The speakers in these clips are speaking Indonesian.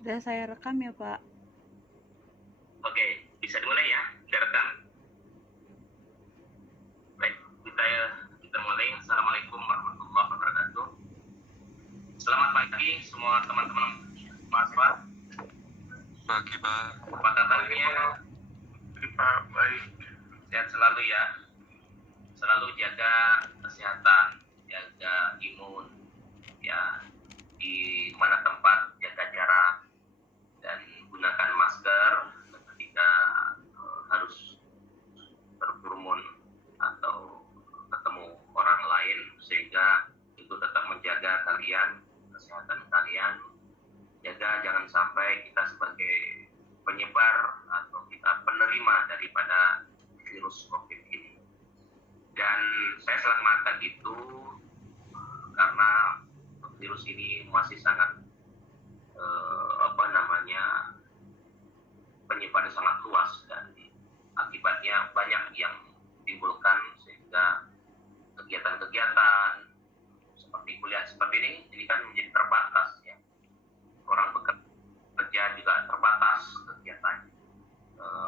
Sudah saya rekam ya, Pak. Oke, bisa dimulai ya, direkam. Baik, kita mulai. Assalamualaikum warahmatullahi wabarakatuh. Selamat pagi semua teman-teman mahasiswa. Pagi, Pak. Apa kabarnya? Pak, baik. Sehat selalu ya. Selalu jaga kesehatan, jaga imun, ya. Di mana tempat jaga jarak dan gunakan masker ketika harus berkerumun atau ketemu orang lain, sehingga itu tetap menjaga kalian, kesehatan kalian. Jaga jangan sampai kita sebagai penyebar atau kita penerima daripada virus COVID ini. Dan saya selalu mengatakan itu karena virus ini masih sangat penyebaran sangat luas dan akibatnya banyak yang timbulkan, sehingga kegiatan-kegiatan seperti kuliah seperti ini kan menjadi terbatas ya. Orang bekerja juga terbatas kegiatannya.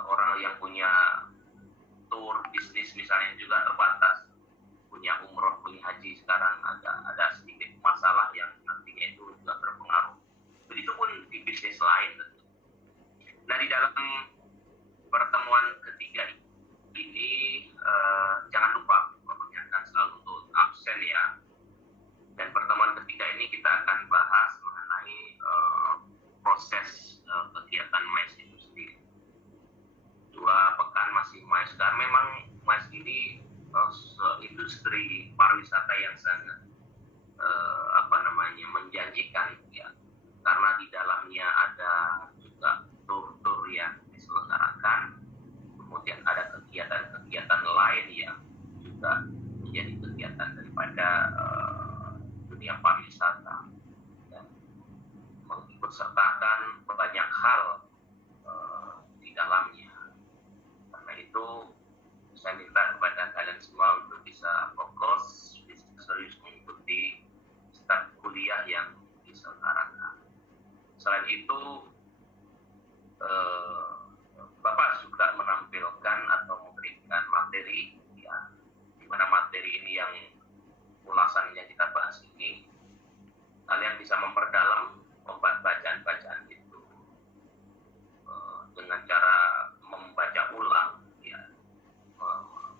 Orang yang punya tur bisnis misalnya juga terbatas. Punya umroh, punya haji sekarang ada sedikit masalah yang nantinya itu juga berpengaruh. Begitupun di bisnis lain. Nah, di dalam pertemuan ketiga ini jangan lupa mengingatkan selalu untuk absen ya. Dan pertemuan ketiga ini kita akan bahas mengenai proses kegiatan MAIS itu sendiri. 2 pekan masih MAIS, dan memang MAIS ini industri pariwisata yang sangat menjanjikan ya, karena di dalamnya ada juga tur-tur yang diselenggarakan, kemudian ada kegiatan-kegiatan lain yang juga menjadi kegiatan daripada dunia pariwisata dan mengikutsertakan banyak hal di dalamnya. Karena itu saya minta kepada kalian semua untuk bisa fokus, bisa serius mengikuti start kuliah yang diselenggarakan. Selain itu, Bapak juga menampilkan atau memberikan materi, ya, di mana materi ini yang ulasannya kita bahas ini, kalian bisa memperdalam obat bacaan-bacaan itu dengan cara membaca ulang, ya,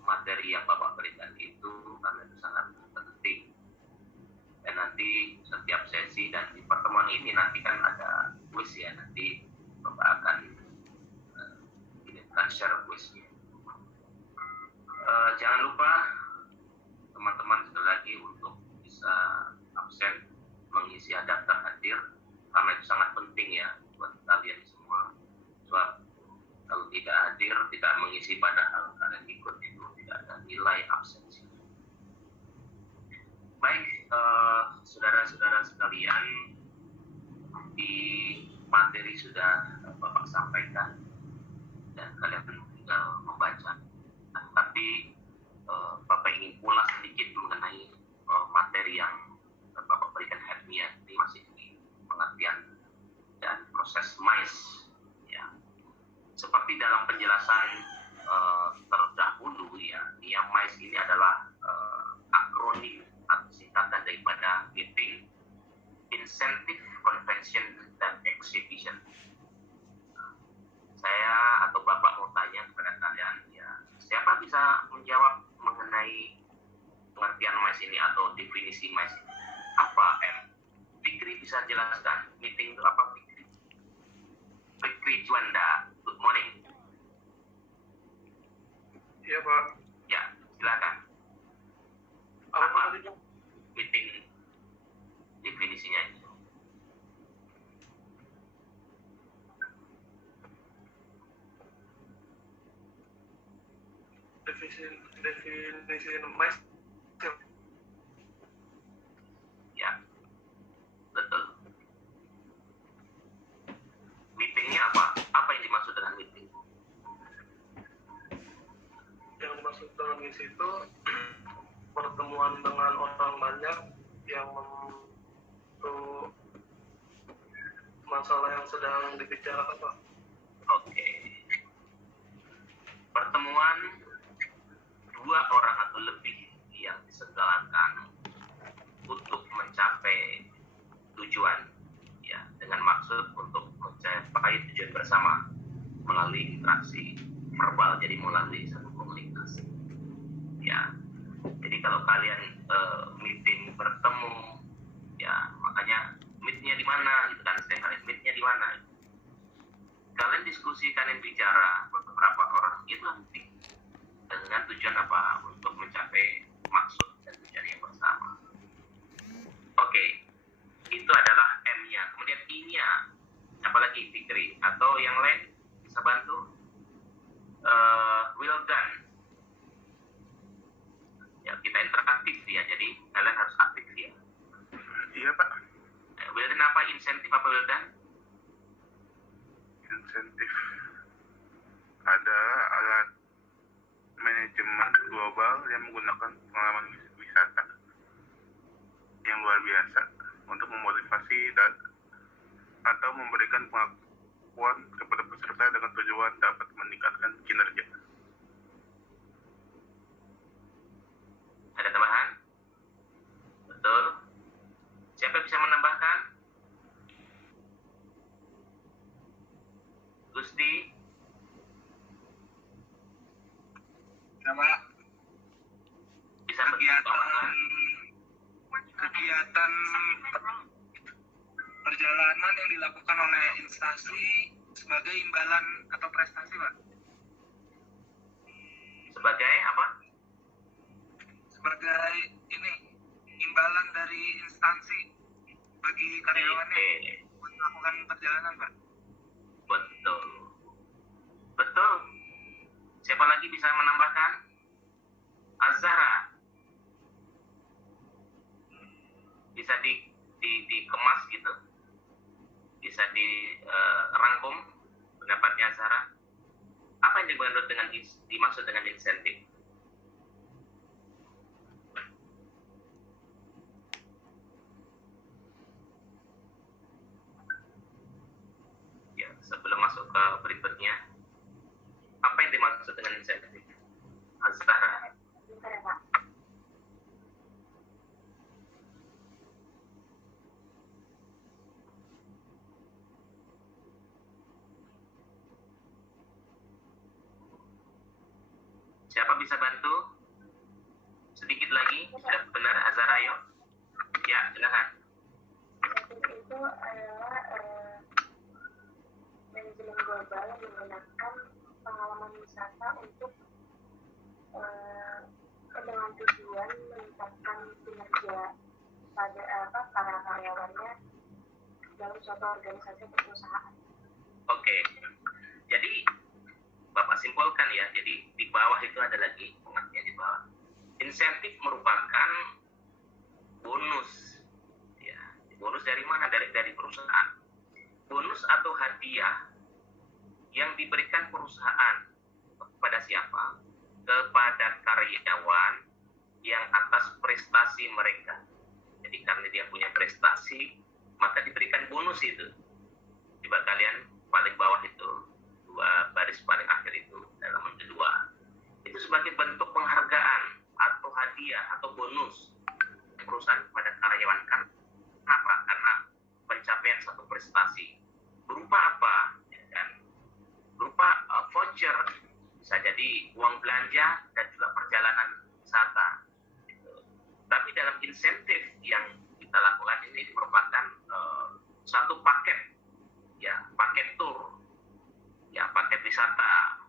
materi yang Bapak berikan itu, karena itu sangat penting. Dan nanti setiap sesi dan di pertemuan ini nanti kan ada kuis ya, nanti Bapak akan share kuisnya. Jangan lupa teman-teman sekali lagi untuk bisa absen mengisi daftar hadir, karena itu sangat penting ya buat kalian semua. Sebab kalau tidak hadir, tidak mengisi padahal kalian ikut, itu tidak ada nilai absensi. Baik, saudara-saudara sekalian, di materi sudah Bapak sampaikan dan kalian tinggal membaca. Tapi Bapak ingin ulas sedikit mengenai materi yang Bapak berikan hadmiah, ini masih di pengertian dan proses MAIS ya. Seperti dalam penjelasan terdahulu ya, yang MAIS ini adalah akronim atau singkatan daripada Meeting, Incentive, Convention, dan Exhibition. Saya atau Bapak mau tanya kepada kalian ya, siapa bisa menjawab mengenai pengertian MAIS ini atau definisi MAIS ini? Apa M? Fikri bisa jelaskan meeting itu apa, Fikri? Fikri Juanda, good morning. Iya, Pak. Ya, silakan. Apa meeting definisinya itu? Definisi MAIS. Ya, betul. Meetingnya apa? Apa yang dimaksud dengan meeting? Yang dimaksud dengan misi itu pertemuan dengan orang banyak yang untuk masalah yang sedang dibicarakan, Pak. Oke. Pertemuan dua orang atau lebih yang diselenggarakan untuk mencapai tujuan, ya, dengan maksud untuk mencapai tujuan bersama melalui interaksi verbal, jadi melalui satu komunikasi, ya. Jadi kalau kalian meeting bertemu, ya, makanya meetnya di mana, gitu kan, setiap kali meetnya di mana, kalian diskusi, kalian bicara beberapa orang, itu penting. Dengan tujuan apa? Untuk mencapai maksud dan tujuan yang bersama. Oke, itu adalah M-nya. Kemudian I-nya, apalagi Fikri atau yang lain bisa bantu? Well done. Ya, kita interaktif ya, jadi kalian harus aktif ya. Iya, Pak. Well done apa? Insentif apa well done? Insentif. Ada alat manajemen global yang menggunakan pengalaman wisata yang luar biasa untuk memotivasi dan atau memberikan pengakuan kepada peserta dengan tujuan dapat meningkatkan kinerja. Ada tambahan? Betul. Siapa bisa menambahkan? Gusti? Ya, Pak. Bisa kegiatan perjalanan yang dilakukan oleh instansi sebagai imbalan atau prestasi, Pak. Sebagai apa? Sebagai imbalan dari instansi bagi karyawannya untuk melakukan perjalanan, Pak. Betul. Betul. Siapa lagi bisa menambahkan? Azhara. Bisa dikemas gitu. Bisa dirangkum pendapatnya Azhara. Apa yang dimaksud dengan insentif? Ya, sebelum masuk ke berikutnya, apa yang dimaksud dengan insentif? Azhara. Siapa bisa bantu? Sedikit lagi, sudah benar Azhara, yuk. Ya, silakan. Itu adalah manajemen global yang menggunakan pengalaman wisata untuk dengan tujuan meningkatkan kinerja pada para karyawannya dalam suatu organisasi atau perusahaan. Oke. Jadi Bapak simpulkan ya. Jadi di bawah itu ada lagi pengertian di bawah. Insentif merupakan bonus. Ya, bonus dari mana? Dari perusahaan. Bonus atau hadiah yang diberikan perusahaan kepada siapa? Kepada karyawan yang atas prestasi mereka. Jadi karena dia punya prestasi, maka diberikan bonus itu. Coba kalian paling bawah itu, dua baris paling akhir itu, halaman kedua. Itu sebagai bentuk penghargaan atau hadiah atau bonus perusahaan kepada karyawan. Kenapa? Karena pencapaian satu prestasi. Berupa apa? Ya kan? Berupa voucher, bisa jadi uang belanja dan juga perjalanan wisata. Tapi dalam insentif yang kita lakukan ini merupakan satu paket, ya, paket tour, ya, paket wisata.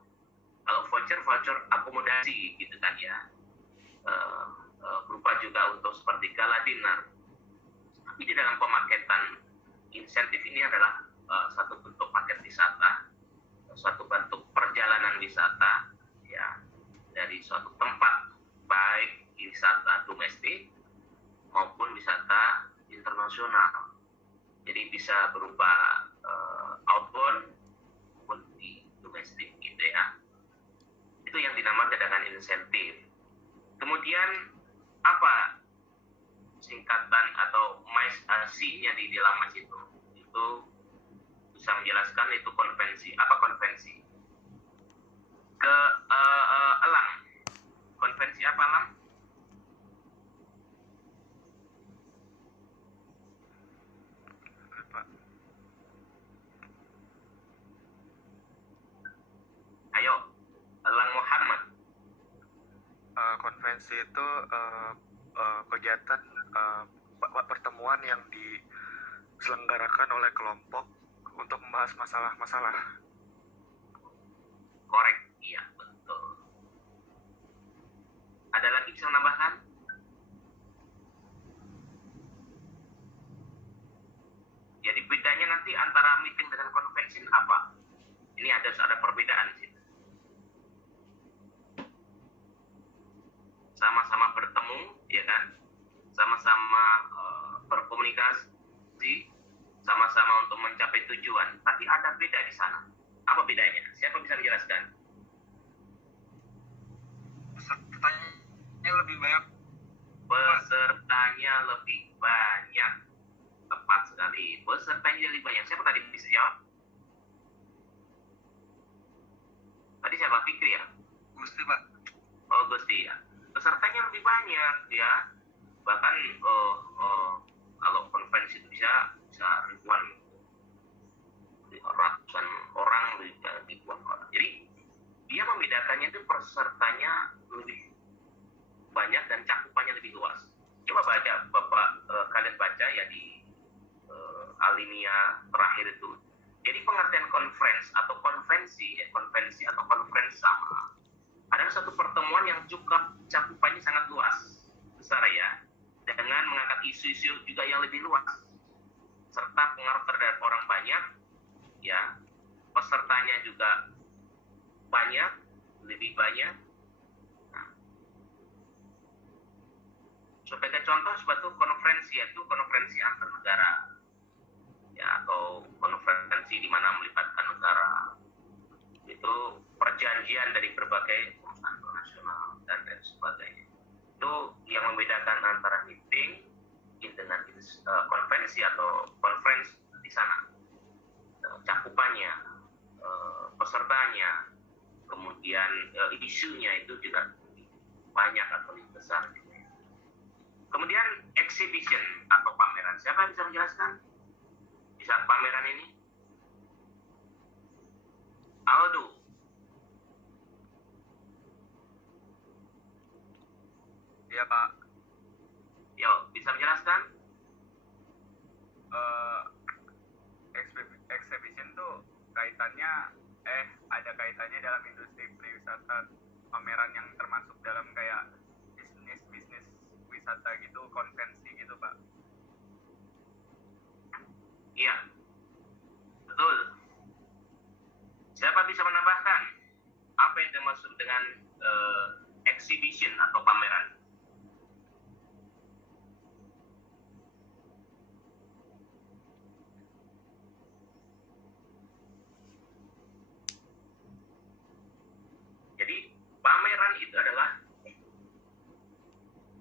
Kalau voucher akomodasi, gitu kan ya, berupa juga untuk seperti gala dinner. Tapi di dalam pemaketan insentif ini adalah satu bentuk paket wisata, suatu bentuk perjalanan wisata, ya, dari suatu tempat, baik wisata domestik maupun wisata internasional. Jadi bisa berupa outbound maupun di domestik, gitu ya. Itu yang dinamakan dengan insentif. Kemudian apa singkatan atau C-nya di dalam mas itu konferensi itu kegiatan pertemuan yang diselenggarakan oleh kelompok untuk membahas masalah-masalah. Korek, iya betul. Ada lagi bisa menambahkan? Jadi bedanya nanti antara meeting dengan convention apa? Ini harus ada perbedaan di situ. Sama-sama bertemu, ya kan? Sama-sama berkomunikasi, sama-sama untuk mencapai tujuan. Tapi ada beda di sana. Apa bedanya? Siapa bisa menjelaskan? Pesertanya lebih banyak. Pesertanya lebih banyak. Tepat sekali. Pesertanya lebih banyak. Siapa tadi bisa jawab? Tadi siapa? Fikri ya? Gusti, Pak. Oh, Gusti ya. Pesertanya lebih banyak ya. Bahkan kalau konferensi itu bisa ribuan, ratusan orang, ribuan orang. Jadi dia membedakannya itu pesertanya lebih banyak dan cakupannya lebih luas. Coba kalian baca ya di alinea terakhir itu. Jadi pengertian conference atau konvensi atau conference sama adalah suatu pertemuan yang cukup cakupannya sangat luas, besar ya, dengan mengangkat isu-isu juga yang lebih luas, serta pengaruh terhadap orang banyak, ya, pesertanya juga banyak, lebih banyak. Nah, sebagai contoh suatu konferensi yaitu konferensi antar negara, ya, atau konferensi di mana melibatkan negara. Itu perjanjian dari berbagai perusahaan internasional dan lain sebagainya. Itu yang membedakan antara meeting dengan konvensi atau conference di sana. Cakupannya, pesertanya, kemudian isunya itu juga banyak atau lebih besar. Kemudian exhibition atau pameran. Siapa yang bisa menjelaskan di saat pameran ini? Aldo. Iya, Pak. Yo, bisa menjelaskan? Exhibition tuh ada kaitannya dalam industri pariwisata, pameran yang termasuk dalam kayak bisnis wisata gitu, konvensi gitu, Pak. Iya, betul. Siapa bisa menambahkan apa yang dimaksud dengan exhibition atau pameran? Jadi pameran itu adalah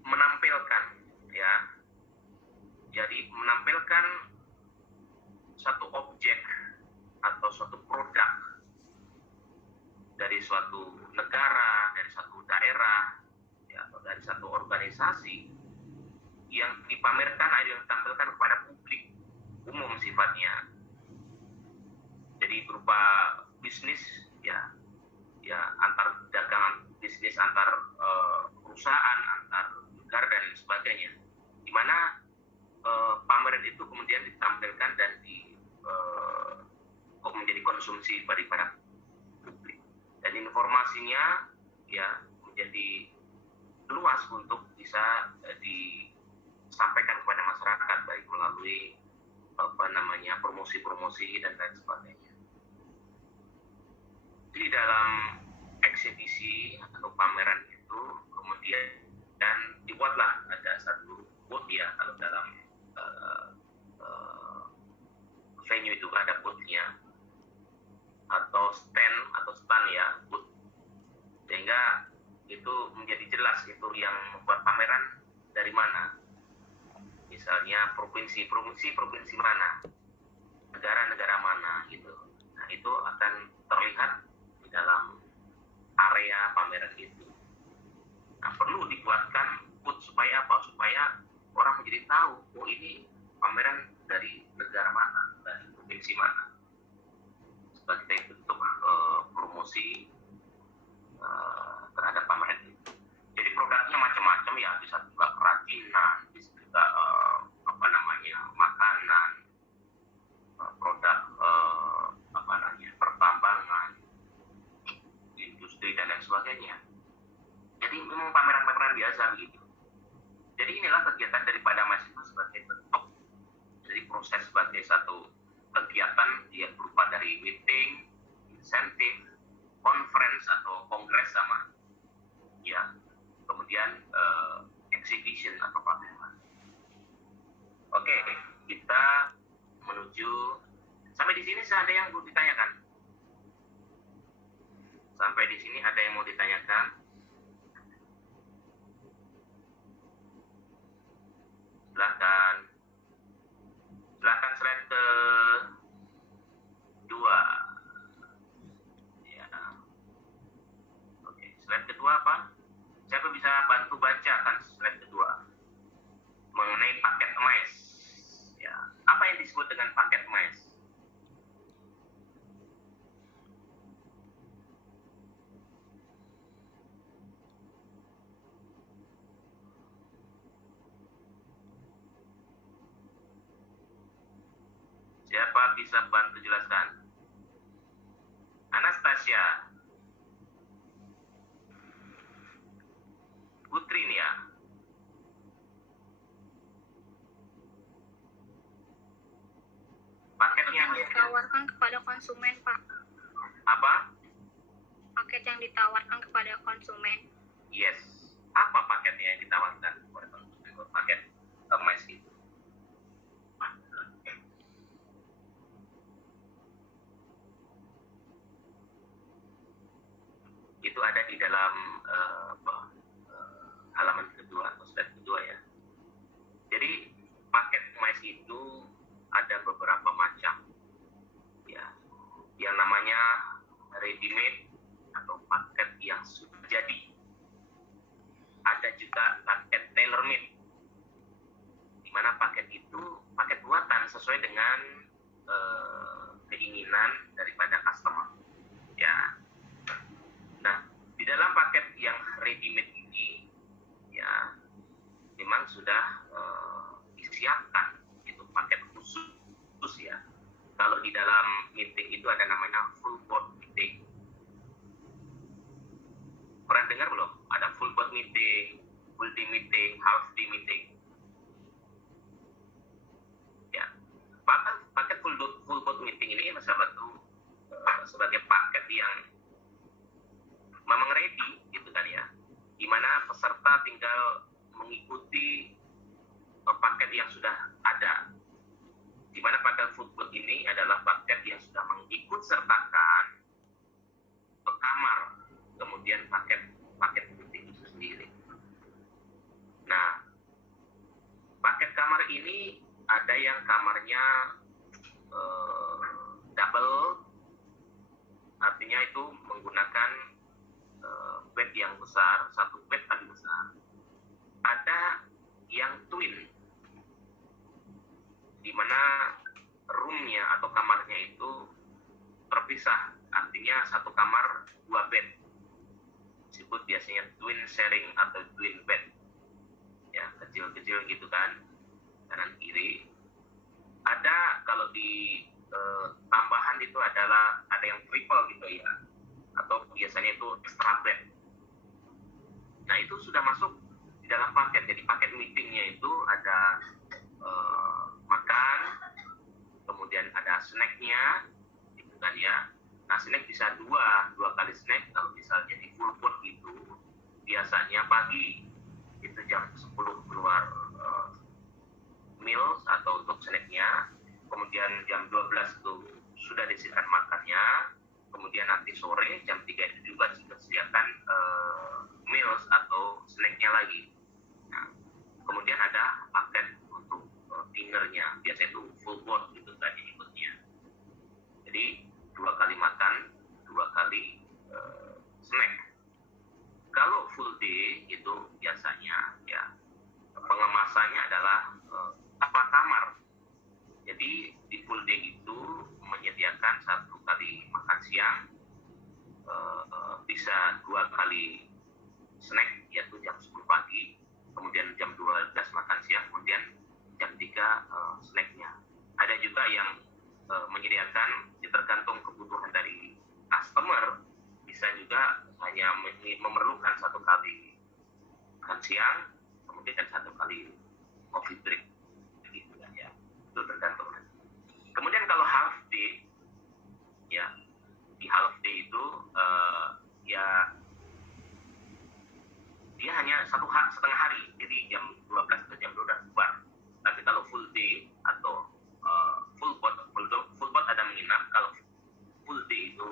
menampilkan, ya. Jadi menampilkan satu objek atau suatu produk dari suatu negara, dari satu daerah, ya, atau dari satu organisasi yang dipamerkan atau yang ditampilkan kepada publik umum sifatnya. Jadi berupa bisnis, ya antar dagangan, bisnis antar perusahaan, antar negara dan lain sebagainya. Di mana pameran itu kemudian ditampilkan dan menjadi konsumsi daripada publik. Dan informasinya ya menjadi luas untuk bisa disampaikan kepada masyarakat baik melalui promosi-promosi dan lain sebagainya. Di dalam eksibisi atau pameran itu kemudian dibuatlah ada satu booth ya, kalau dalam venue itu ada booth-nya atau stand ya, booth, sehingga itu menjadi jelas itu yang membuat pameran dari mana, misalnya provinsi mana, negara mana gitu. Nah itu akan terlihat di dalam area pameran itu. Nah perlu dibuatkan booth supaya apa? Supaya orang menjadi tahu, oh ini pameran dari negara mana, dari provinsi mana, sebagai bentuk promosi terhadap pameran itu. Jadi produknya macam sebagainya. Jadi memang pameran-pameran biasa begitu. Jadi inilah kegiatan daripada mahasiswa sebagai bentuk dari proses sebagai satu kegiatan yang berupa dari meeting, insentif, conference atau kongres sama ya, kemudian exhibition atau pameran. Oke, kita menuju sampai di sini ada yang mau ditanyakan? Sampai di sini ada yang mau ditanyakan? Silakan. Silakan slide ke 2. Ya. Oke, slide kedua apa? Siapa bisa bantu bacakan slide kedua mengenai paket MICE? Ya, apa yang disebut dengan paket MICE? Siapa bisa bantu jelaskan? Anastasia, Putri Nia. Paketnya Yang ditawarkan kepada konsumen, Pak. apa? Paket yang ditawarkan kepada konsumen. Yes. Apa paketnya yang ditawarkan kepada konsumen? Paket MICE itu. Itu ada di dalam halaman kedua atau slide kedua ya. Jadi paket MICE itu ada beberapa macam ya, yang namanya ready made atau paket yang sudah jadi. Ada juga paket tailor made, di mana paket itu paket buatan sesuai dengan keinginan daripada customer ya. Nah, di dalam paket yang ready made ini ya memang sudah disiapkan itu paket khusus ya. Kalau di dalam meeting itu ada namanya full board meeting. Pernah dengar belum? Ada full board meeting, full day meeting, half day meeting. Ya, paket full board meeting ini sebagai paket yang memang ready gitu kan ya, di mana peserta tinggal mengikuti paket yang sudah ada. Di mana paket full board ini adalah paket yang sudah mengikut sertakan ke kamar, kemudian paket meeting itu sendiri. Nah, paket kamar ini ada yang kamarnya double, artinya itu menggunakan bed yang besar, satu bed tapi besar. Ada yang twin, di mana roomnya atau kamarnya itu terpisah, artinya satu kamar dua bed, disebut biasanya twin sharing atau twin bed ya, kecil-kecil gitu kan, kanan kiri. Ada kalau di tambahan itu adalah ada yang triple gitu ya, atau biasanya itu extra bed. Nah, itu sudah masuk di dalam paket. Jadi paket meetingnya itu ada makan, kemudian ada snacknya gitu kan ya. Nah, snack bisa dua kali snack. Kalau misalnya di full board itu biasanya pagi itu jam 10 keluar meals atau untuk snacknya, kemudian jam 12 itu sudah disediakan makannya, kemudian nanti sore jam 3 itu juga sudah disediakan meals atau snacknya lagi. Nah, kemudian ada paket untuk dinnernya, biasanya itu full board gitu kan ikutnya. Jadi 2 kali makan, 2 kali snack. Kalau full day itu biasanya ya pengemasannya adalah kamar. Jadi di full day itu menyediakan 1 kali makan siang, bisa 2 kali snack yaitu jam 10 pagi, kemudian jam 12 makan siang, kemudian jam 3 snacknya. Ada juga yang menyediakan tergantung kebutuhan dari customer, bisa juga hanya memerlukan 1 kali makan siang, kemudian 1 kali coffee break, gitu kan ya. Itu tergantung. Kemudian kalau half day, ya di half day itu ya dia hanya setengah hari, jadi jam 12 ke jam 12 bubar. Tapi kalau full day atau full boat ada menginap. Kalau full day itu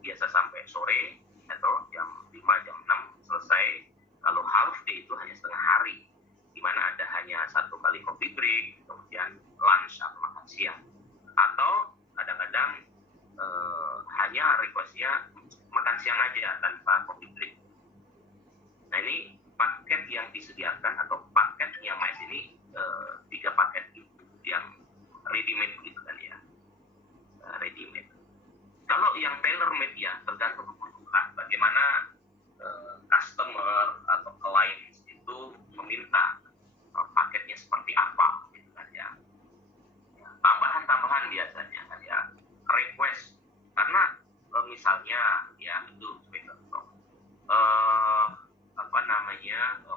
biasa sampai sore atau jam 5, jam 6 selesai. Kalau half day itu hanya setengah hari, di mana ada hanya 1 kali coffee break, kemudian lunch atau makan siang. Atau kadang-kadang hanya requestnya makan siang aja tanpa coffee break. Nah, ini paket yang disediakan atau paketnya MICE ini 3 paket itu yang ready-made gitu kan ya. Ready-made. Kalau yang tailor-made ya tergantung kebutuhan. Bagaimana customer atau client itu meminta paketnya seperti apa gitu kan ya. Tambahan-tambahan biasanya kan ya. Request. Karena misalnya ya itu sebagai contoh.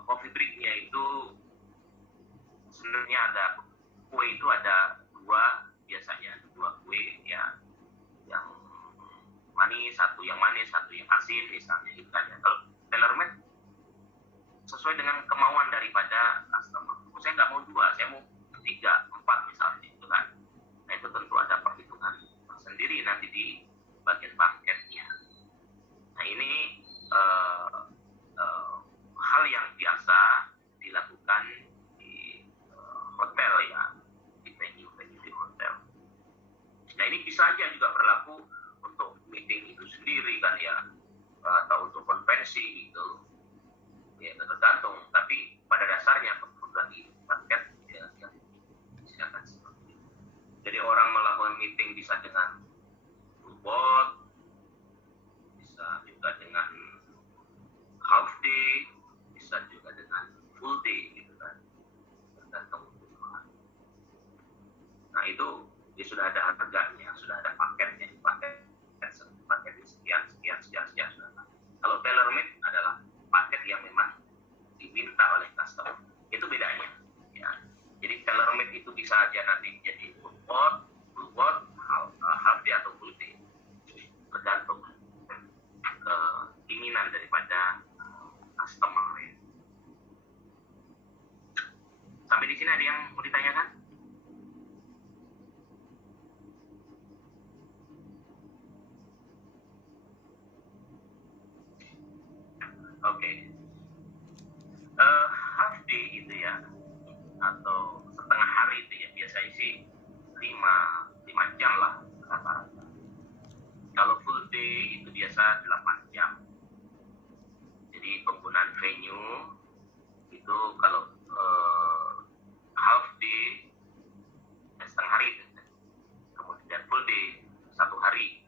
Coffee break-nya itu sebenarnya ada kue itu ada 2 biasanya, 2 kue ya, yang manis, 1 yang asin misalnya gitu kan ya. Kalau tailor-made sesuai dengan kemauan daripada customer. Saya nggak mau 2, saya mau 3, 4 misalnya gitu kan. Nah, itu tentu ada perhitungan sendiri nanti di bagian paketnya. Nah, ini hal yang biasa dilakukan di hotel ya, di venue di hotel. Nah, ini bisa aja juga berlaku untuk meeting itu sendiri kan ya, atau untuk konvensi gitu ya, tergantung. Tapi pada dasarnya kebutuhan di paket ya silakan seperti itu. Jadi orang melakukan meeting bisa dengan full board, bisa juga dengan half day, bisa juga dengan full day gitu kan, tergantung kebutuhan. Nah, itu dia sudah ada harganya, sudah ada paketnya, paket sekian sudah. Kalau tailor made adalah paket yang memang diminta oleh customer, itu bedanya ya. Jadi tailor made itu bisa aja nanti jadi full board, half day atau full day, tergantung keinginan daripada customer ya. Sampai di sini ada yang mau ditanyakan? Oke. Half day itu ya, atau setengah hari itu ya, biasanya sih 5 jam lah rata-rata. Kalau full day itu biasa 8 jam. Jadi penggunaan venue itu kalau half day setengah hari, kemudian full day 1 hari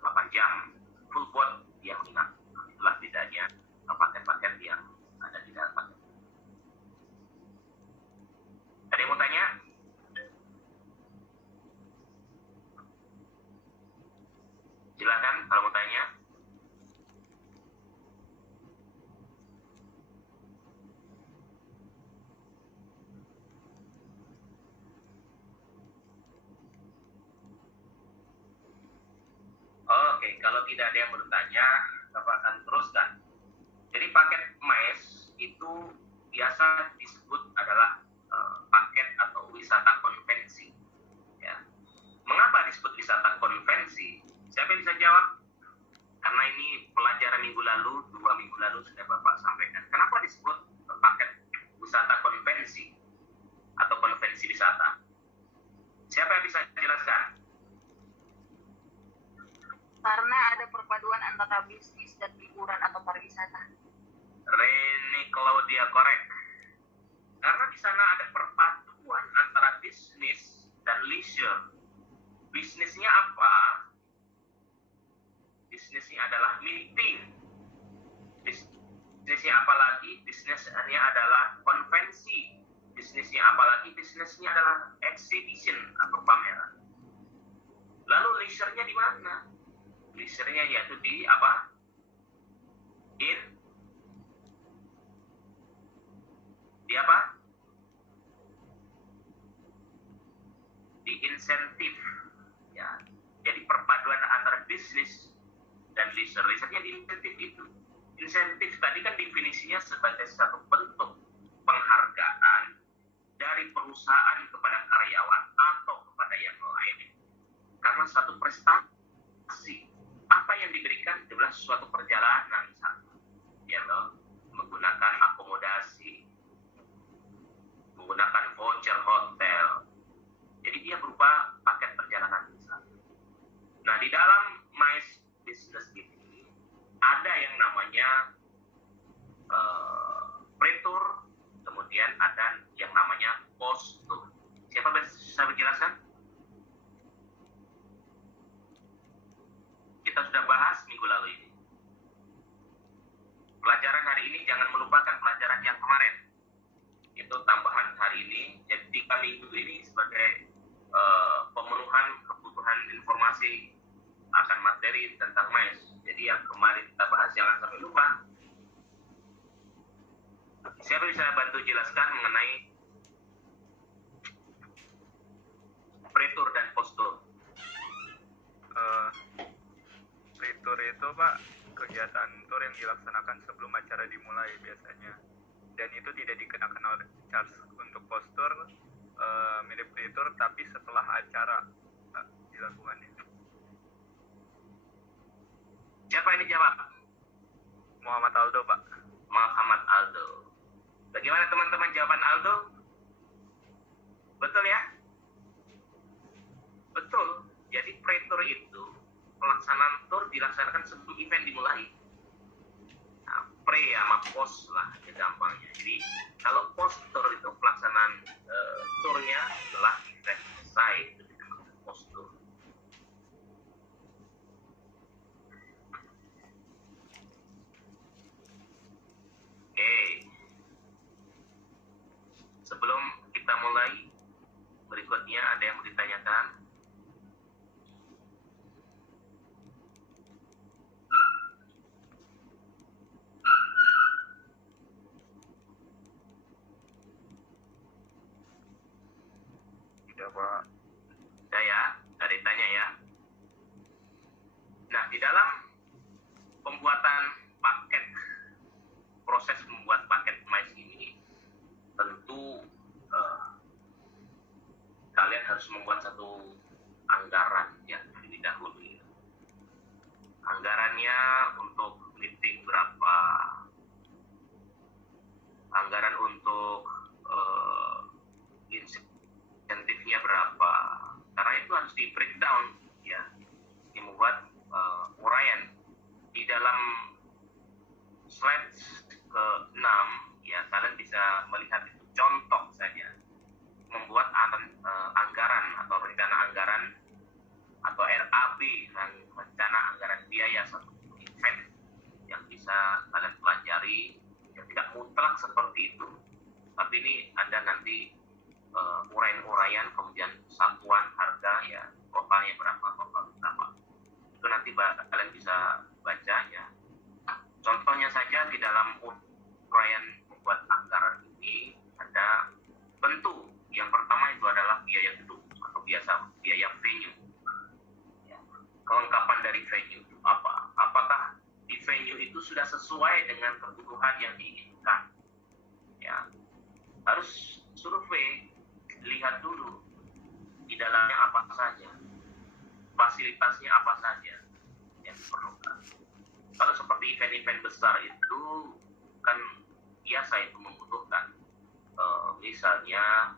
8 jam, full board yang inap. Itulah bedanya paket-paket yang ada di dalam paket. Ada yang mau tanya? Silakan kalau mau tanya. Oke, kalau tidak ada yang bertanya, Bapak akan teruskan. Jadi paket MICE itu biasa disebut adalah paket atau wisata konvensi. Ya. Mengapa disebut wisata konvensi? Siapa yang bisa jawab? Karena ini pelajaran minggu lalu, 2 minggu lalu sudah Bapak sampaikan. Kenapa disebut paket wisata konvensi atau konvensi wisata? Siapa yang bisa jelaskan? Karena ada perpaduan antara bisnis dan liburan atau pariwisata. Reni Claudia korek. Karena di sana ada perpaduan antara bisnis dan leisure. Bisnisnya apa? Bisnisnya adalah meeting. Bisnisnya apa lagi? Bisnisnya adalah konvensi. Bisnisnya apa lagi? Bisnisnya adalah exhibition atau pameran. Lalu leisure-nya di mana? Leisure-nya yaitu di apa? insentif, ya. Jadi perpaduan antara bisnis dan leisure. Risetnya di insentif itu. Insentif tadi kan definisinya sebagai satu bentuk penghargaan dari perusahaan kepada karyawan atau kepada yang lain karena suatu prestasi. Apa yang diberikan adalah suatu perjalanan, ya loh, menggunakan akomodasi, menggunakan voucher hotel. Jadi dia berupa paket perjalanan misalnya. Nah, di dalam My Business ini ada yang namanya pre-tour, kemudian ada yang namanya post-tour. Siapa bisa menjelaskan? Kita sudah bahas minggu lalu ini. Pelajaran hari ini jangan melupakan pelajaran yang kemarin. Itu tambahan hari ini. Jadi 3 minggu ini sebagai pemenuhan kebutuhan informasi akan materi tentang MICE. Jadi yang kemarin kita bahas jangan sampai lupa. Siapa bisa bantu jelaskan mengenai pre-tour dan post-tour? Pre-tour itu Pak kegiatan tour yang dilaksanakan sebelum acara dimulai biasanya, dan itu tidak dikenakan oleh charge. Untuk post-tour mirip pre-tour tapi setelah acara dilakukannya. Siapa ini jawab? Muhammad Aldo Pak. Muhammad Aldo. Bagaimana teman-teman jawaban Aldo? Betul ya? Betul. Jadi pre-tour itu pelaksanaan tour dilaksanakan sebelum event dimulai. Nah, pre sama post lah gampangnya. Jadi kalau post tour itu pelaksanaan tournya setelah event selesai, itu disebut post tour. Oke. Sebelum kita mulai berikutnya ada yang mau ditanyakan? Pak. Saya dari tanya ya. Nah, di dalam pembuatan paket, proses membuat paket MICE ini, tentu kalian harus membuat satu anggaran ya terlebih dahulu. Anggarannya untuk meeting berapa, anggaran untuk insentifnya berapa, karena itu harus di breakdown ya, membuat uraian di dalam slide ke-6 ya. Kalian bisa melihat itu contoh saja membuat anggaran atau rencana anggaran atau RAB, rencana anggaran biaya satu event yang bisa kalian pelajari. Yang tidak mutlak seperti itu, tapi ini ada nanti uraian-uraian, kemudian satuan harga ya, totalnya berapa. Itu nanti kalian bisa baca ya. Contohnya saja di dalam uraian membuat anggaran ini ada bentuk. Yang pertama itu adalah biaya gedung atau biasa biaya venue. Ya. Kelengkapan dari venue itu apa? Apakah di venue itu sudah sesuai dengan kebutuhan yang diinginkan? Ya, harus survei, lihat dulu di dalamnya apa saja, fasilitasnya apa saja yang diperlukan. Kalau seperti event-event besar itu kan biasa itu membutuhkan misalnya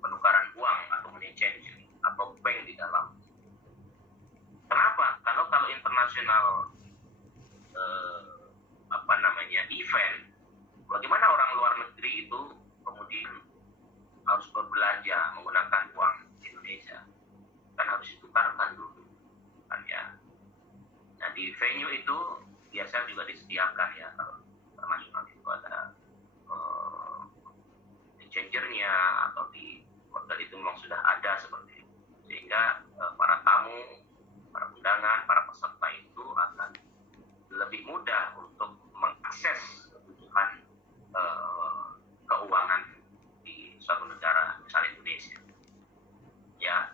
penukaran uang atau money change atau bank di dalam. Kenapa? Kalau internasional event, bagaimana orang luar negeri itu kemudian harus berbelanja menggunakan uang Indonesia, kan harus ditukarkan dulu kan ya. Nah, di venue itu biasa juga disediakan ya, kalau internasional itu ada changernya atau di hotel itu memang sudah ada seperti itu, sehingga para tamu, para undangan, para peserta itu akan lebih mudah untuk mengakses kebutuhan keuangan di suatu negara, misalnya Indonesia. Ya,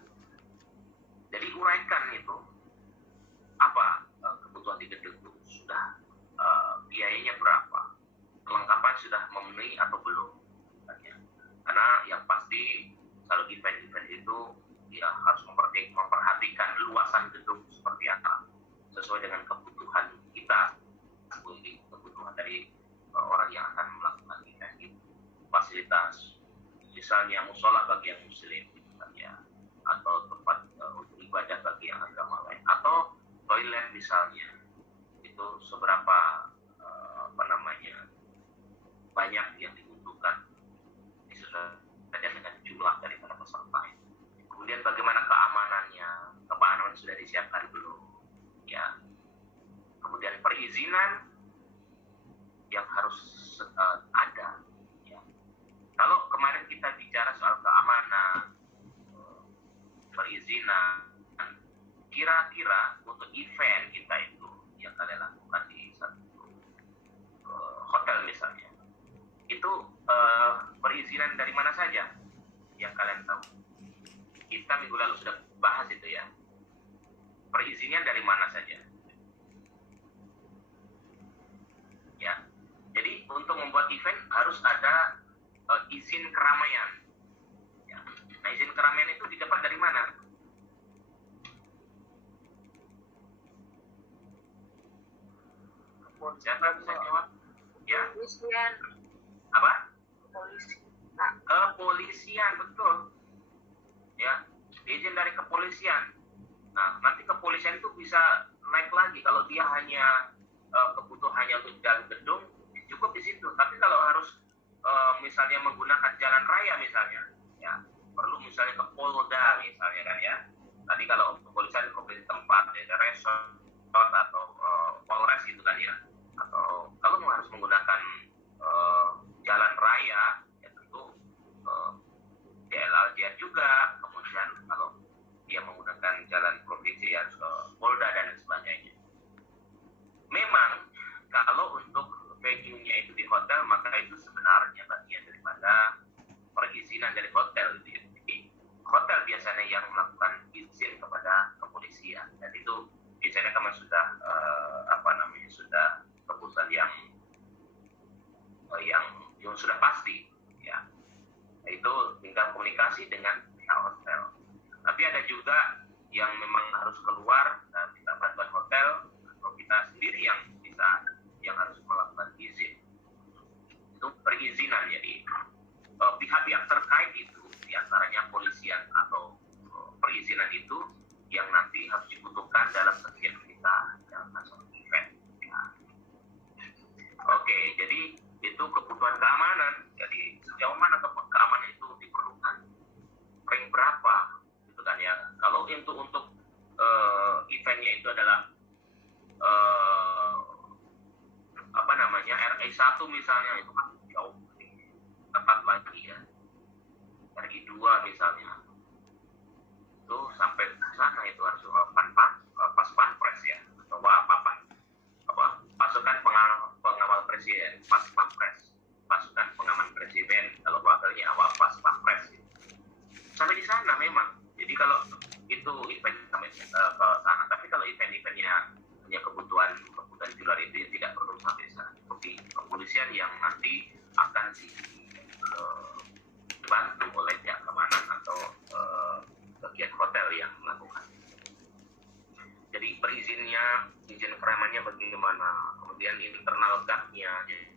fasilitas, misalnya musola bagi yang muslim, misalnya, atau tempat untuk ibadah bagi yang agama lain, atau toilet misalnya, itu seberapa banyak yang dibutuhkan disesuaikan dengan jumlah daripada peserta. Kemudian bagaimana keamanannya, keamanan sudah disiapkan belum, ya. Kemudian perizinan yang harus ada, ya. Kalau kemarin kita bicara soal keamanan, perizinan, kira-kira untuk event kita itu yang kalian lakukan di satu hotel misalnya, itu perizinan dari mana saja yang kalian tahu? Kita minggu lalu sudah bahas itu ya. Perizinnya dari mana saja? Ya. Jadi untuk membuat event harus ada izin keramaian. Ya. Nah, izin keramaian itu didapat dari mana? Siapa bisa jawab? Ya. Kepolisian. Apa? Polisi. Kepolisian, betul. Ya, izin dari kepolisian. Nah, nanti kepolisian itu bisa naik lagi kalau dia hanya kebutuhannya untuk jalan gedung, cukup di situ. Tapi kalau harus misalnya menggunakan jalan raya misalnya, ya perlu misalnya ke Polda misalnya kan ya. Tadi kalau kepolisian di tempat, ya, resort atau Polres gitu kan ya. Atau kalau harus menggunakan jalan raya, ya tentu DLRJ juga. Kemudian kalau dia menggunakan jalan provinsi harus ke Polda dan sebagainya. Memang kalau untuk venue-nya itu di hotel, maka itu sebenarnya bagian daripada perizinan dari hotel. Jadi hotel biasanya yang melakukan izin kepada kepolisian, dan itu biasanya kan sudah sudah keputusan yang sudah pasti, ya. Itu tinggal komunikasi dengan pihak hotel. Tapi ada juga yang memang harus keluar dan minta bantuan hotel, atau kita sendiri yang harus melakukan izin. Itu perizinan. Jadi pihak-pihak terkait itu diantaranya polisian atau perizinan itu yang nanti harus dibutuhkan dalam setiap kita dalam masalah event. Ya. Oke, jadi itu kebutuhan keamanan. Jadi sejauh mana keamanan itu diperlukan, ring berapa, gitu kan ya. Kalau untuk eventnya itu adalah RI1 misalnya, itu kan jauh lebih ketat lagi ya. RI2 misalnya, itu sampai ke sana itu harus pas pampres ya, atau pasukan pengawal presiden, pas pampres, pasukan pengaman presiden, kalau wakilnya pas pampres. Sampai di sana memang. Jadi kalau itu event sampai ke sana, tapi kalau event-eventnya punya kebutuhan di luar itu ya tidak perlu sampai sana. Seperti kepolisian yang nanti akan dibantu oleh pihak keamanan atau bagian hotel yang melakukan. Jadi perizinnya, izin keramaiannya bagaimana, kemudian internal guard-nya, jadi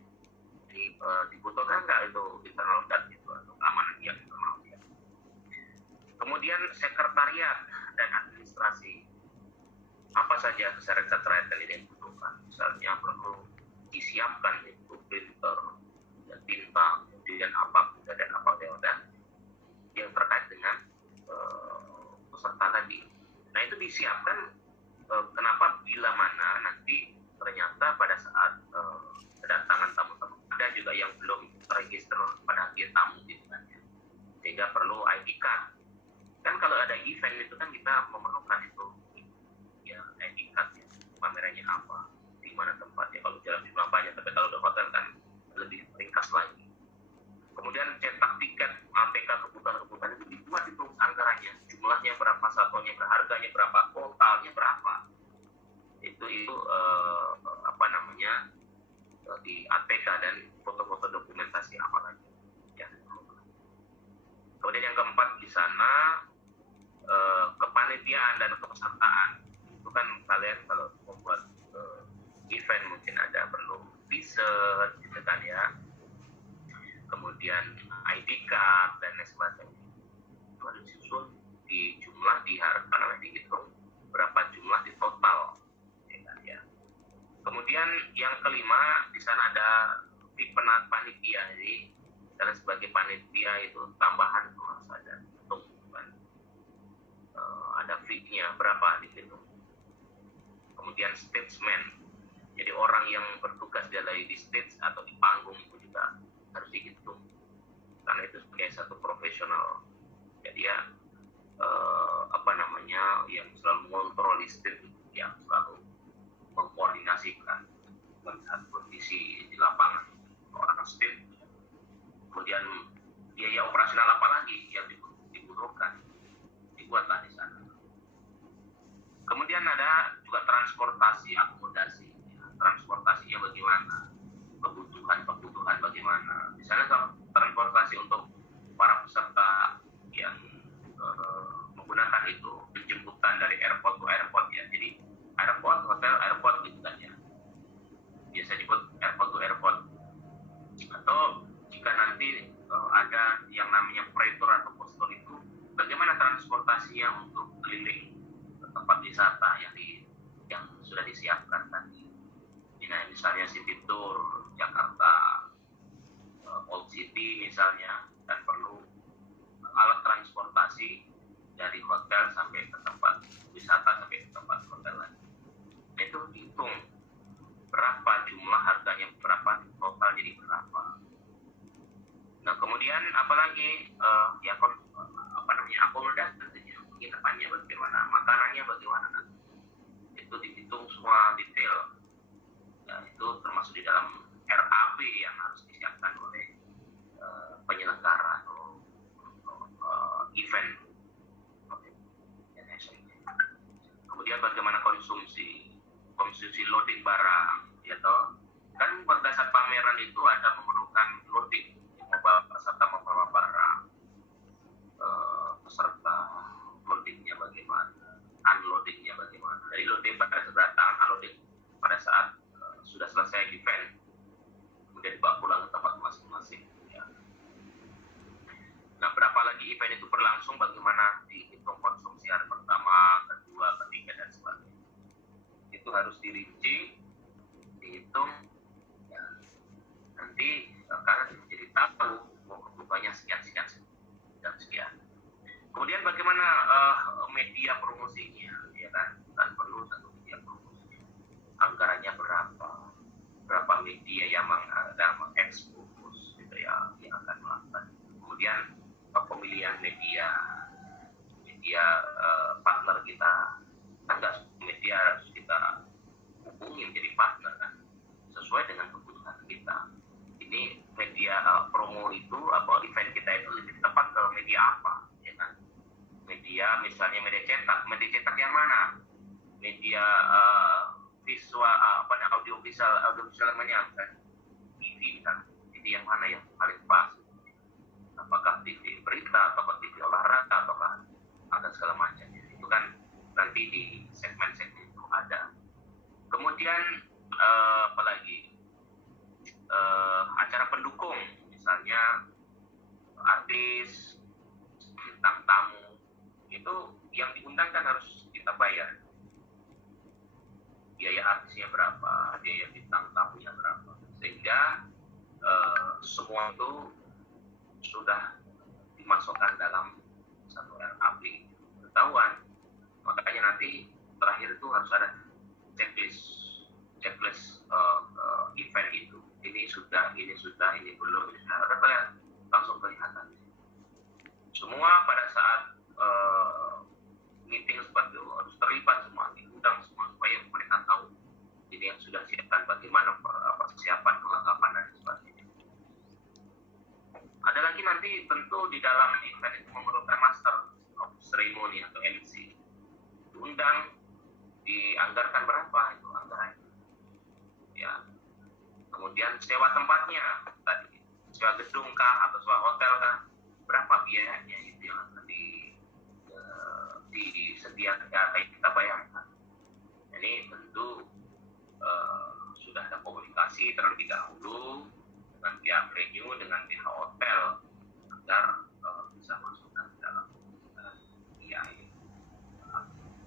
dibutuhkan nggak itu internal guard itu atau keamanan yang internal guard. Kemudian sekretariat dan administrasi, apa saja sekretariat yang dibutuhkan, misalnya perlu disiapkan itu printer, dan tinta, kemudian apa dan yang terkait dengan peserta tadi. Nah itu disiapkan. Kenapa bila mana nanti ternyata pada saat kedatangan tamu-tamu ada juga yang belum terregister pada akhir tamu gitu kan ya. Sehingga perlu ID card. Kan kalau ada event itu kan kita memerlukan itu ya ID card ya. Pamerannya apa, di mana tempatnya, kalau jalan di banyak, tapi kalau di hotel kan lebih ringkas lagi. Kemudian cetak tiket APK kebutuhan itu dibuat itu anggarannya, jumlahnya berapa, satuannya berharganya berapa, totalnya berapa. Itu di APK dan foto-foto dokumentasi apa lagi. Ya. Kemudian yang keempat di sana kepanitiaan dan kepesertaan. Itu kan kalian kalau membuat event mungkin ada perlu riset gitu kan ya. Kemudian ID card dan lain sebagainya. Itu harus disusun di jumlah dihitung berapa jumlah di total. Ya. Kemudian yang kelima, di sana ada fee panitia. Jadi karena sebagai panitia itu tambahan itu harus ada hitung kan. Ada fee-nya berapa di situ. Kemudian statesman. Jadi orang yang bertugas di stage atau di panggung itu juga harus dihitung. Karena itu sebagai satu profesional. Jadi ya yang selalu mengontrol listrik, yang selalu mengkoordinasikan melihat kondisi di lapangan orang stage. Kemudian biaya operasional apa lagi yang dibutuhkan, dibuatlah di sana. Kemudian ada juga transportasi akomodasi. Transportasinya bagaimana, kebutuhan bagaimana. Misalnya kalau transportasi untuk para peserta yang menggunakan itu penjemputan dari airport to airport ya. Jadi airport, hotel, airport gitu kan ya. Biasa disebut airport to airport. Atau jika nanti ada yang namanya operator atau postor itu, bagaimana transportasinya untuk keliling ke tempat wisata yang sudah disiapkan tadi. Nah, misalnya City Tour Jakarta, Old City misalnya, dan perlu alat transportasi dari hotel sampai ke tempat wisata sampai ke tempat hotel lagi. Itu dihitung berapa jumlah harganya, berapa total jadi berapa. Nah kemudian apalagi akomodasi tentunya, penginapannya bagaimana, makanannya bagaimana, itu dihitung semua detail. Ya, itu termasuk di dalam RAP yang harus disiapkan oleh penyelenggara atau event. Kemudian bagaimana konsumsi loading barang, ya toh. Kan pada saat pameran itu ada memerlukan loading, peserta membawa barang, peserta loadingnya bagaimana, unloadingnya bagaimana. Dari loading pada saat datang, unloading pada saat sudah selesai event, kemudian dibawa pulang ke tempat masing-masing. Ya. Nah, berapa lagi event itu berlangsung, bagaimana dihitung konsumsi hari pertama, kedua, ketiga, dan sebagainya. Itu harus dirinci, dihitung, ya. Nanti karena jadi tahu kebutuhannya sekian, dan sekian. Kemudian bagaimana media promosinya, ya kan? Kan perlu satu media promosinya. Anggarannya berapa media yang mengekspos gitu ya, yang akan melakukan. Kemudian pemilihan media partner kita, kan nggak media harus kita hubungin jadi partner kan, sesuai dengan kebutuhan kita. Ini media promo itu event kita itu lebih tepat ke media apa, ya kan? Media misalnya media cetak yang mana? Media visual audiovisual namanya kan, TV kan. Jadi yang mana yang paling pas? Apakah TV berita, apakah TV olahraga, apakah ada segala macam. Itu kan nanti di segmen-segmen itu ada. Kemudian apalagi acara pendukung, misalnya artis, bintang tamu, itu yang diundang kan harus kita bayar. Biaya artisnya berapa, biaya bintang tamunya berapa, sehingga semua itu sudah dimasukkan dalam satu RAP ketahuan. Makanya nanti terakhir itu harus ada checklist event itu. Ini sudah, ini belum, ada kalian langsung kelihatan. Semua pada saat meeting seperti itu harus terlibat semua, diundang semua supaya mereka tahu ini yang sudah siapkan bagaimana persiapan, kelengkapan dan sebagainya. Ada lagi nanti tentu di dalam event itu memerlukan master of ceremony atau MC. Diundang, dianggarkan berapa itu anggarannya. Ya. Kemudian sewa tempatnya, tadi sewa gedung kah atau sewa hotel kah, berapa biayanya itu yang akan disediakan, kayak kita bayangkan. Ini tentu sudah ada komunikasi terlebih dahulu dengan pihak venue, dengan pihak hotel, agar bisa masuk ke dalam IAI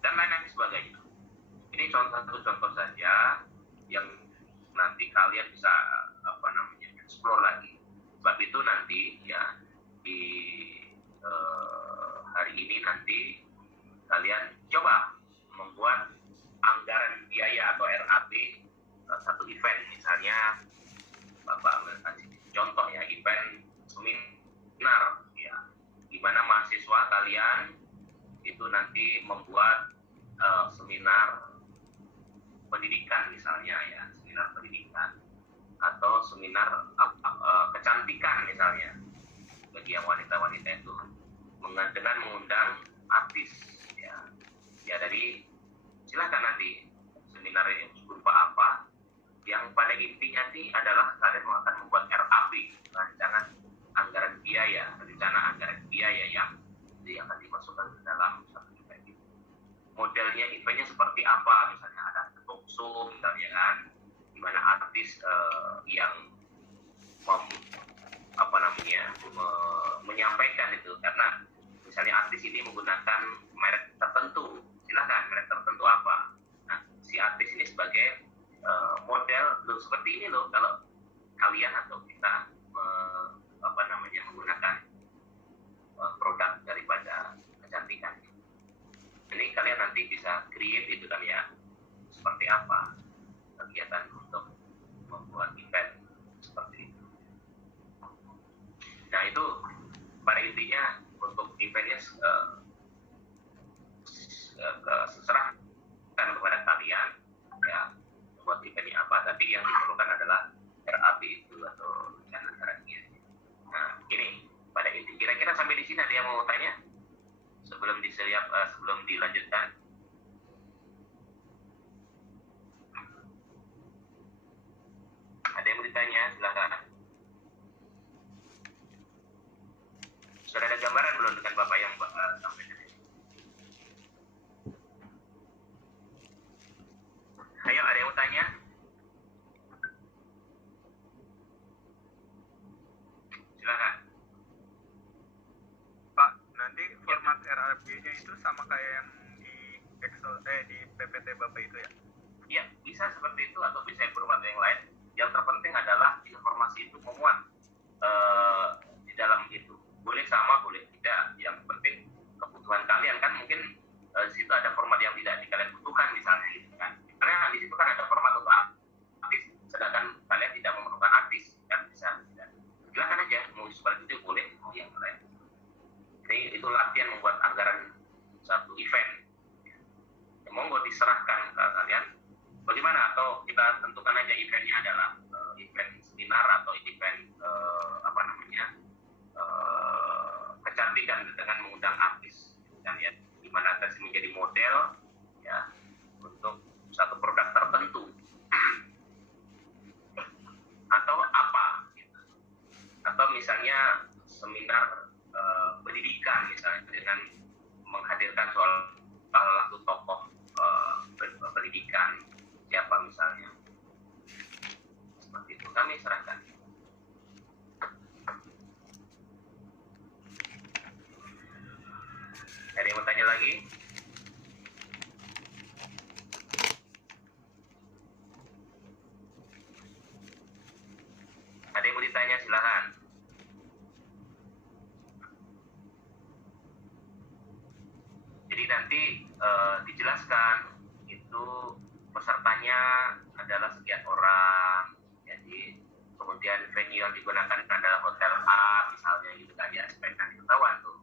dan lain-lain sebagainya. Ini satu contoh saja yang nanti kalian bisa explore lagi. Sebab itu nanti ya di hari ini nanti kalian coba membuat anggaran biaya atau RAB satu event, misalnya Bapak kasih contoh ya, event seminar ya, di mana mahasiswa kalian itu nanti membuat seminar pendidikan misalnya ya, seminar pendidikan atau seminar kecantikan misalnya bagi yang wanita-wanita itu dengan mengundang artis ya dari silakan nanti seminar yang berupa apa yang pada intinya nanti adalah kalian akan membuat RAB, rancangan anggaran biaya, rencana anggaran biaya yang akan dimasukkan ke dalam satu event itu. Modelnya eventnya seperti apa, misalnya ada talk show misalnya kan, di mana artis yang menyampaikan itu, karena misalnya artis ini menggunakan merek tertentu, silakan merek tertentu apa. Nah, si artis ini sebagai model loh, seperti ini loh kalau kalian atau kita menggunakan produk daripada kecantikan. Ini kalian nanti bisa create itu kan ya, seperti apa kegiatan untuk membuat event seperti itu. Nah itu pada intinya untuk eventnya serahkan kepada kalian ya, buat eventnya apa, tapi yang diperlukan adalah RAB itu atau rencana anggarannya. Nah ini pada inti, kira-kira sampai di sini ada yang mau tanya sebelum dilanjutkan? Ada yang mau ditanya, silakan. Sudah ada gambaran belum dengan Bapak yang sampaikan? Ayo, ada yang mau tanya? Silakan. Pak, nanti format RAB-nya itu sama kayak yang di Excel di PPT Bapak itu ya? Ya, bisa seperti itu atau bisa format yang lain. Yang terpenting adalah informasi itu memuat di dalam itu. Boleh sama, boleh tidak. Yang penting kebutuhan kalian kan, mungkin di situ ada format yang tidak kalian butuhkan misalnya gitu kan. Karena di situ kan ada format untuk artis, sedangkan kalian tidak memerlukan artis kan, bisa tidak. Silakan aja mau seperti itu boleh, mau yang lain. Jadi itu latihan membuat anggaran satu event. Ya, monggo diserahkan ke kalian. Bagaimana? Atau kita tentukan aja eventnya adalah event seminar atau event kecantikan dengan mengundang artis, dan ya, di mana artis menjadi model ya untuk satu produk tertentu atau apa gitu. Atau misalnya seminar pendidikan misalnya dengan menghadirkan salah satu tokoh pendidikan siapa misalnya, seperti itu kami serahkan. Ada yang mau tanya lagi? Ada yang mau ditanya, silakan. Jadi nanti dijelaskan itu pesertanya adalah sekian orang, jadi kemudian venue yang digunakan adalah hotel A misalnya gitu kan ya, SPK ketahuan tuh.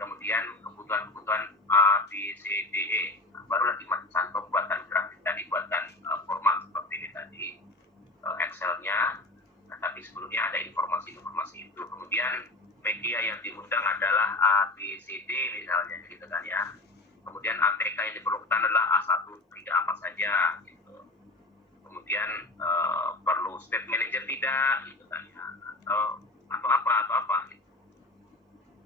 Kemudian kebutuhan A, B, C, D, E, baru lagi cantum buatan grafik tadi, buatan format seperti ini tadi, Excel-nya. Nah, tapi sebelumnya ada informasi itu. Kemudian media yang diundang adalah A, B, C, D misalnya gitu kan ya. Kemudian ATK yang diperlukan adalah A1, 3 apa saja gitu. Kemudian perlu state manager tidak gitu kan ya, atau apa gitu.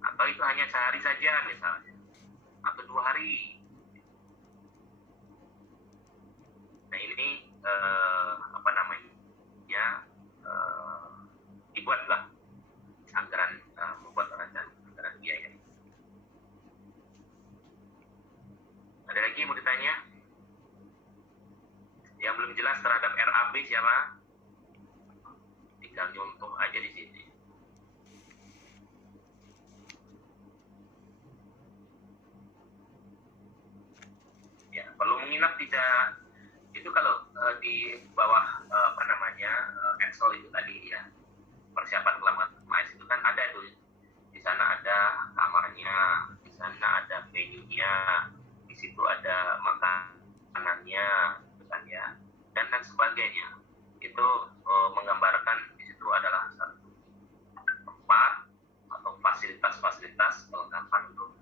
Atau itu hanya sehari saja misalnya, atau 2 hari. Nah ini dibuatlah anggaran, membuat tinggal nyuntuh aja di sini. Ya, perlu menginap tidak? Itu kalau di bawah Excel itu tadi ya, persiapan kelamar mais itu kan ada tuh. Di sana ada kamarnya, di sana ada venue-nya, di situ ada makanannya, kan ya, dan sebagainya. Itu menggambarkan di situ adalah satu tempat atau fasilitas-fasilitas kelengkapan untuk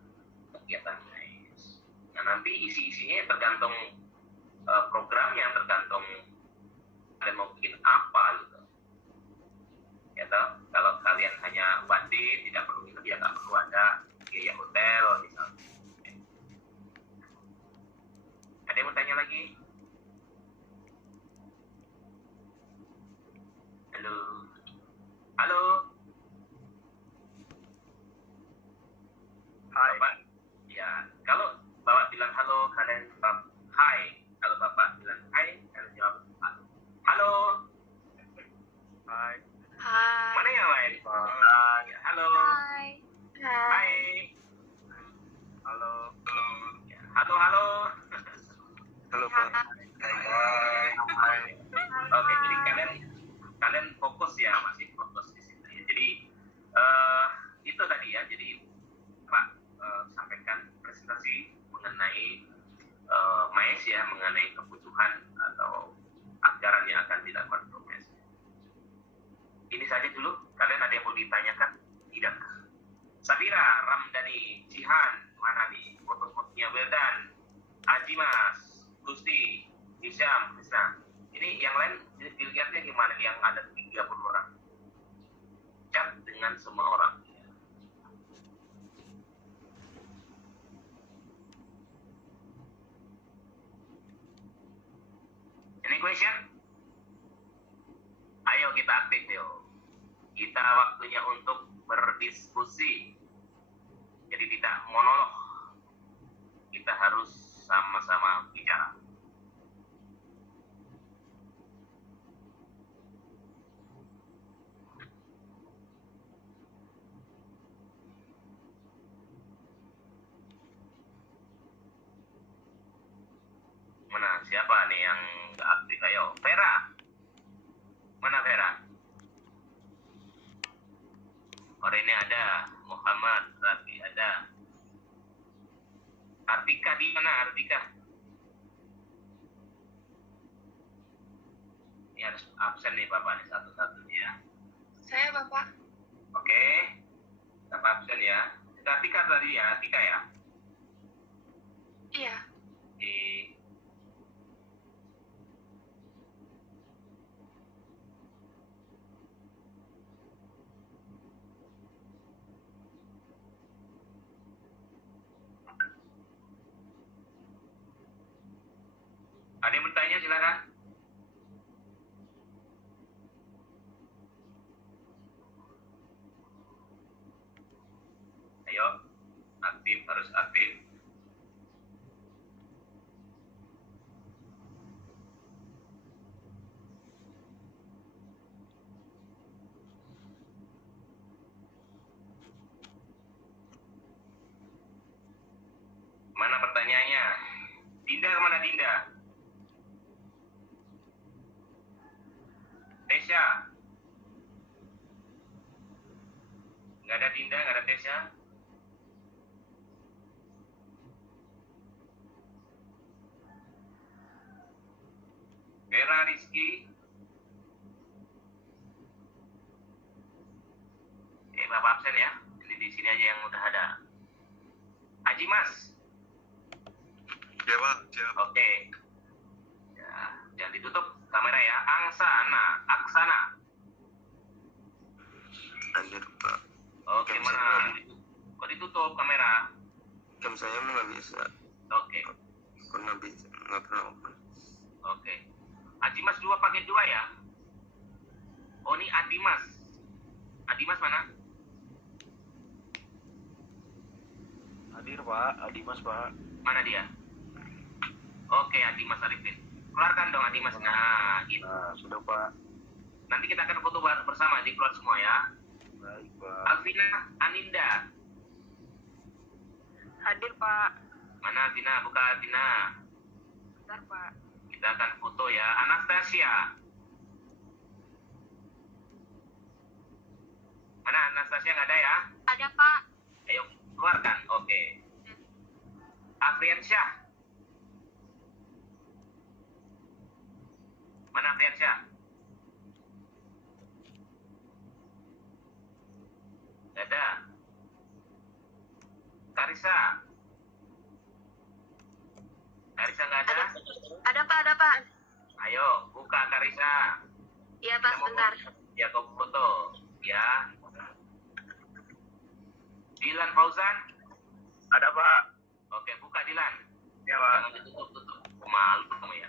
kegiatan mais. Nah, nanti isi-isinya tergantung programnya, tergantung kalian mau bikin apa gitu. Ya toh, kalau kalian hanya one day tidak perlu itu, ya nggak perlu ada biaya hotel misalnya. Ada yang mau tanya lagi? Halo, halo. Hai. Bapak, ya kalau Bapak bilang halo, kalian jawab hai. Kalau Bapak bilang hai, kalian jawab halo. Hai. Hai. Mana yang lain? Ya, halo. Hai. Hai. Halo. Ya, halo, halo. Halo, Pak. Hai. Oke, jadi kalian fokus ya, masih fokus di situ ya. Jadi itu tadi ya. Jadi Pak sampaikan presentasi mengenai mais ya, mengenai kebutuhan atau anggaran yang akan dilakukan untuk mais. Ini saja dulu. Kalian ada yang mau ditanyakan? Tidak. Sabira, Ramdhani, Jihan, mana nih foto-fotonya? Wildan, Ajimas, Gusti, Hisham, Krisna. Ini yang lain dilihatnya gimana? Yang ada 30 orang. Chat dengan semua orang. Any question? Ayo kita aktif yuk. Kita waktunya untuk berdiskusi. Jadi tidak monolog. Kita harus sama-sama bicara. Mana siapa nih yang nggak aktif? Ayo, Vera. Mana Vera? Orang ini ada, Muhammad, Rafi ada. Artika di mana Artika? Ini harus absen nih Bapak nih satu-satu ya. Saya Bapak. Oke, Bapak absen ya. Artika tadi ya, Artika ya. Iya. Di ada yang bertanya silakan. Ayo, aktif, harus aktif. Mana pertanyaannya? Dinda kemana Dinda? Tesya? Nggak ada Dinda, nggak ada Tesya? Vera, Rizky? Bapak absen ya. Jadi di sini aja yang udah ada. Haji Mas? Ya, Pak. Siap. Oke. Ya, jangan ditutup kamera ya. Aksana. Anjir, Pak. Oke, mana? Kok ditutup kamera? Jam saya nggak bisa. Oke. Nggak pernah open. Oke. Adimas 2 pakai 2 ya? Oh, ini Adimas. Adimas mana? Hadir Pak, Adimas Pak. Mana dia? Oke, Adimas Arifin. Keluarkan dong Adimas. Nah, gitu. Nah, sudah Pak. Nanti kita akan foto bersama di keluar semua ya. Baik, Pak. Alvina Aninda. Hadir, Pak. Mana Alvina? Buka Alvina. Bentar, Pak. Kita akan foto ya. Anastasia. Mana Anastasia, nggak ada ya? Ada, Pak. Ayo keluarkan. Oke. Afriansyah. Mana Afriansyah? Nggak ada. Karisa. Karisa nggak ada? Ada, Pak. Ada, Pak. Ayo buka Karisa. Iya, Pak. Sebentar. Ya, kau foto. Ya. Dilan Fauzan. Ada Pak. Oke, buka Dilan. Ya Pak. Jangan ditutup-tutup. Malu kamu ya.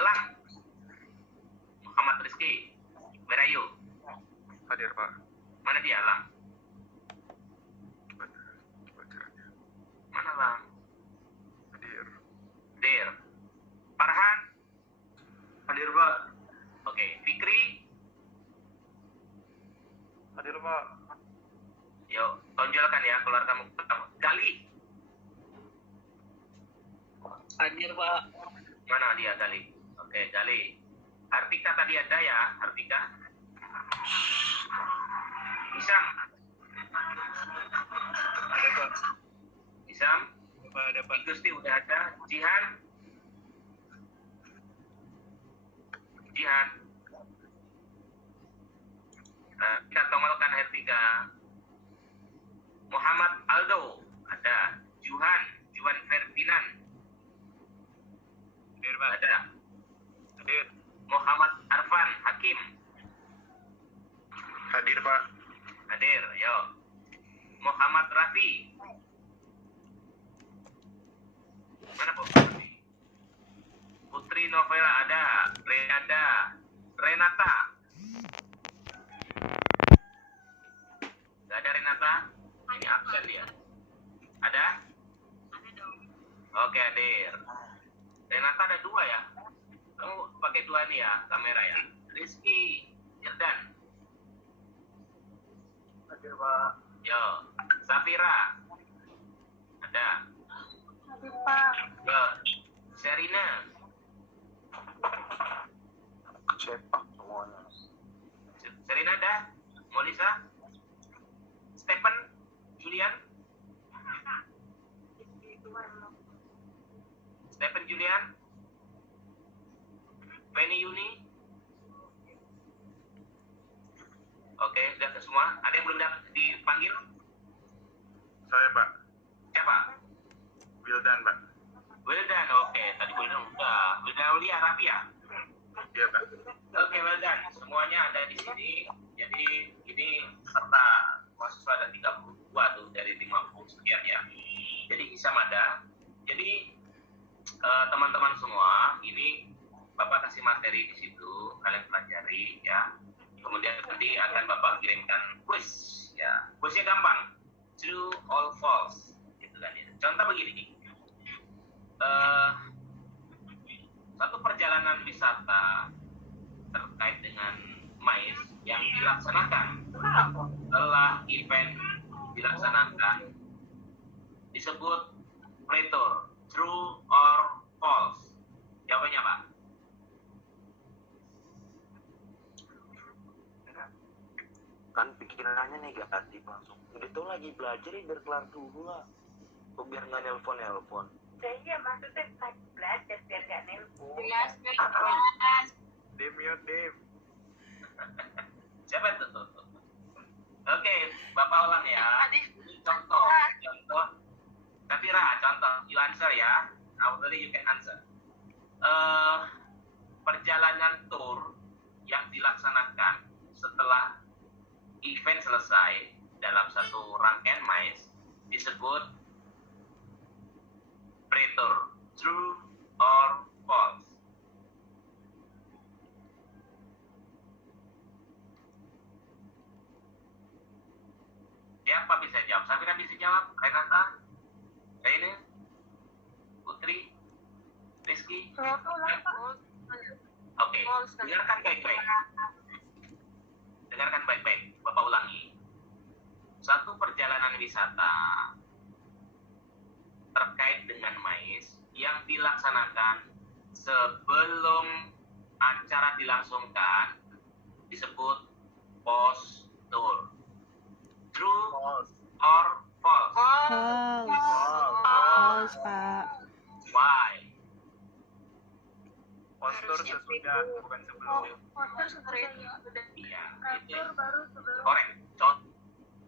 Alang. Muhammad Rizky. Where are you? Hadir Pak. Mana dia, Alang? Mana, Alang? Hadir. Dir. Farhan. Hadir, Pak. Oke, Fikri. Hadir, Pak. Yuk, tonjolkan ya, keluar kamu. Gali. Hadir, Pak. Mana dia, Gali? Oke, Gali. Hartika tadi ada ya, Hartika? Isam. Ada Pak. Isam. Pak ada Pak. Gusti udah ada. Jihan. Jihan. Kita tongolkan Hertika. Muhammad Aldo ada. Juhan Ferdinand Hadir Pak. ada. Hadir. Muhammad Arfan Hakim Hadir, Pak. hadir. Yo. Muhammad Rafi. Mana Putri? Putri Novela ada. Renata. Gak ada Renata? Ini absen dia. Ada? Ada dong. Oke, hadir. Renata ada 2 ya? Kamu pakai 2 nih ya, kamera ya. Rizky Irdan. Hadir, Pak. Yo. Safira. Ada. Hadir, Pak. Yo. Serina. Sepak semuanya. Serina ada? Molisa? Stephen? Julian? Stephen Julian? Penny Yuni? Oke, sudah semua. Ada yang belum dipanggil? Saya, Pak. Siapa? Wildan, Pak. Wildan, oke. Tadi Wildan udah. Wildan Aulia Rafi ya? Iya, Pak. Oke, Wildan. Semuanya ada di sini. Jadi ini serta mahasiswa ada 32 tuh dari 50 sekian ya. Jadi Isam ada. Jadi teman-teman semua, ini Bapak kasih materi di situ, kalian pelajari ya. Kemudian nanti akan Bapak kirimkan kuis ya. Kuisnya gampang. True or false. Gitu kan ya. Contoh begini. Satu perjalanan wisata terkait dengan MAIS yang dilaksanakan setelah event dilaksanakan disebut pretor. True or false? Jawabannya Pak? Kan pikirannya negatif langsung. Udah tuh lagi belajar ya, biar kelar dulu lah. Kok biar nggak nelpon. Iya, maksudnya lagi belajar biar gak nelpon. Jelas, jelas. Dim, yuk Dim. Siapa itu tuh? Oke, Bapak ulang ya. Contoh. Safira, contoh. You answer ya. After you can answer. Perjalanan tour yang dilaksanakan setelah event selesai dalam satu rangkaian MAIS disebut pretor. True or false? Siapa bisa jawab? Safira bisa jawab? Renata? Reina? Putri? Rizky? Saya tuh lah, Pak. Oke. False kali. dengarkan baik-baik. Dengarkan baik-baik, Bapak ulangi. Suatu perjalanan wisata terkait dengan mais yang dilaksanakan sebelum acara dilangsungkan disebut postur. True or false? False, Pak. Why? Postur Harusnya sesudah, bukan sebelum. Postur sebenarnya sudah Iya, itu Postur baru sebelum correct.